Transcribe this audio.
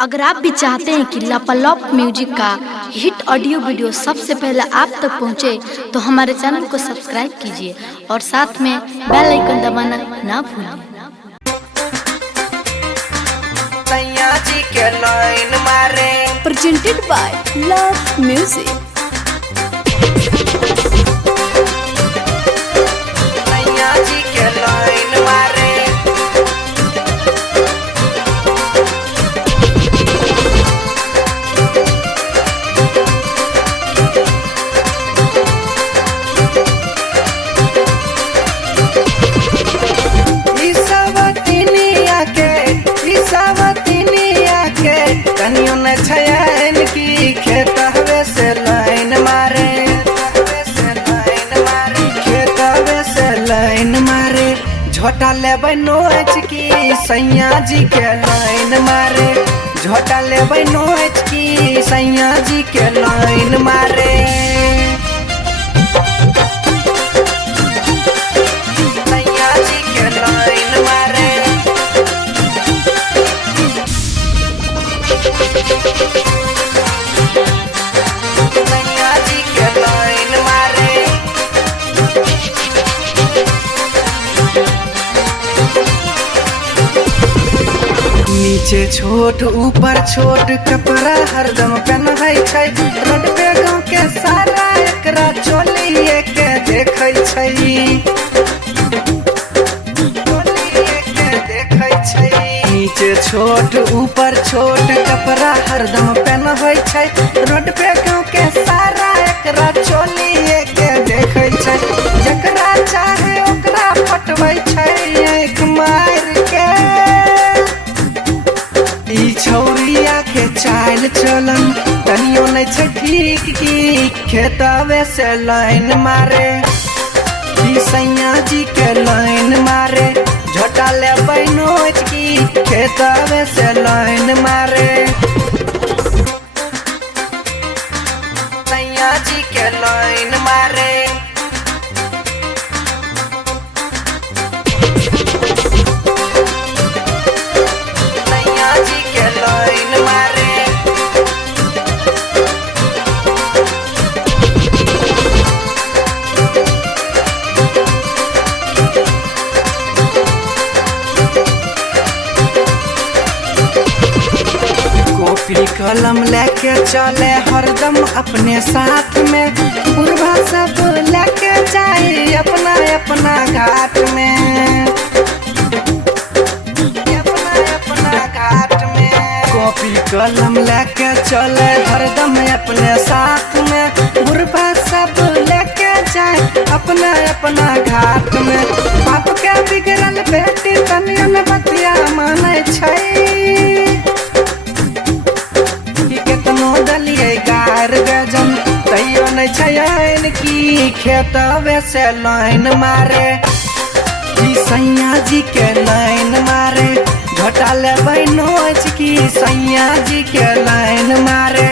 अगर आप भी चाहते हैं कि लापालॉप म्यूजिक का हिट ऑडियो वीडियो सबसे पहले आप तक पहुंचे, तो हमारे चैनल को सब्सक्राइब कीजिए और साथ में बेल आइकन दबाना ना भूलें। सैया जी के लाइन मारे presented by Love Music। सैया जी के लाइन मारे कनियों ने छयन की खेतवे से लाइन मारे खेतवे से लाइन मारे झोटा लेबै नोच की सैया जी के लाइन मारे झोटा लेबै नोच की सैया जी के लाइन मारे सैया जी के लाइन मारे सैया जी के लाइन मारे नीचे छोट ऊपर छोट कपड़ा हरदम पहनै छै रोड पे गाँव के सारा एकरा चोलिए के देखै छै नीचे छोट ऊपर छोट कपड़ा हरदम पहनै छै रोड पे गाँव के सारा एकरा चोलिए के देखै छै जकरा चाहे ओकरा पटबै छै आँख मार के ई छौरिया के चाल चलन तनियो नै छै ठीक की खेतवे से लाइन मारे सैया जी के लाइन मारे झोटा लेबै नोच की खेतवे से लाइन मारे सैया जी के लाइन मारे सैया जी के लाइन मारे कॉपी कलम लेके चले हरदम अपने साथ में बुढ़वा सब लेके जाए अपना अपना घाट में अपना घाट में कॉपी कलम लेके चले हरदम अपने साथ में बुढ़वा सब लेके जाए अपना अपना घाट में बाप के बिगड़ल बेटी तनियो ने बतिया माने छै केतनो दलिए गार गजन तैयो नै छयन की खेतवे से लाइन मारे सैया जी के लाइन मारे झोटा लेबै नोच की सैया जी के लाइन मारे